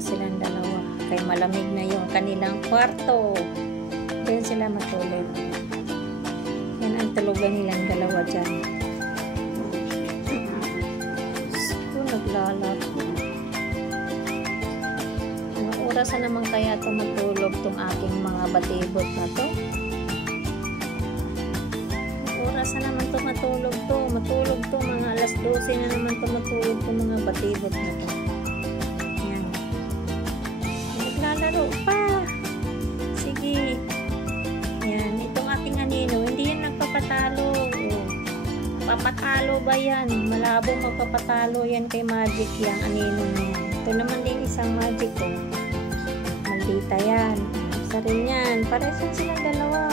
silang dalawa. Kaya malamig na yung kanilang kwarto. Diyan sila matulog. Yan ang tulugan nilang dalawa dyan. So, naglalaro. Anong oras na naman kaya ito matulog tong aking mga batibot na to? Oras na naman ito matulog to. Matulog to. Mga alas 12 na naman ito matulog to mga batibot na to. Yan. Naglalaro pa. Sige. Yan. Itong ating anino. Hindi yan nagpapatalo. Oh. Papatalo ba yan? Malabong magpapatalo yan kay Magic yung anino na yan. Ito naman din isang Magic ko. Oh. Maldita yan. Isa rin yan. Paresan silang dalawa.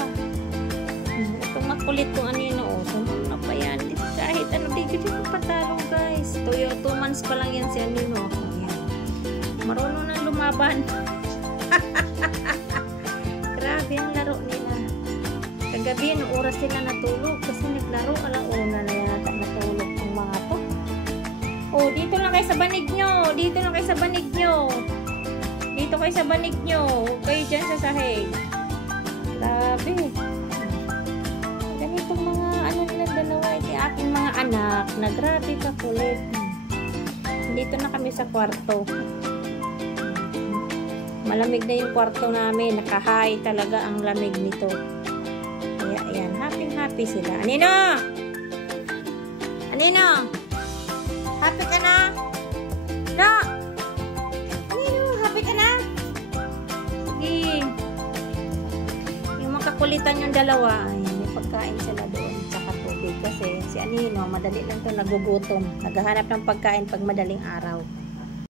Itong makulit kong anino, oh, sumunod na pa yan. Kahit ano, di magpatalo guys. 2 months pa lang yan si anino. Ayan. Marunong na lumaban. Grabe ang laro nila. Kagabi, anong oras sila natulog? Kasi naglaro, alauna na yata natulog ng mga to. Oh, dito lang kayo sa banig nyo. Dito lang kayo sa banig nyo. Dito kayo sa banig nyo. Kayo dyan sa sahig. Grabe. Ganitong mga ano nila dalawa, iti aking mga anak na grabe ka kulit. Dito na kami sa kwarto. Malamig na yung kwarto namin. Nakahay talaga ang lamig nito. Kaya ayan, happy sila. Anino! Anino! Happy ka na? No! Anino, happy ka na? Sige. Yung makakulitan yung dalawa, ay pagkain sila doon tsaka tubig kasi si anino madali lang to nagugutom, naghahanap ng pagkain pag madaling araw.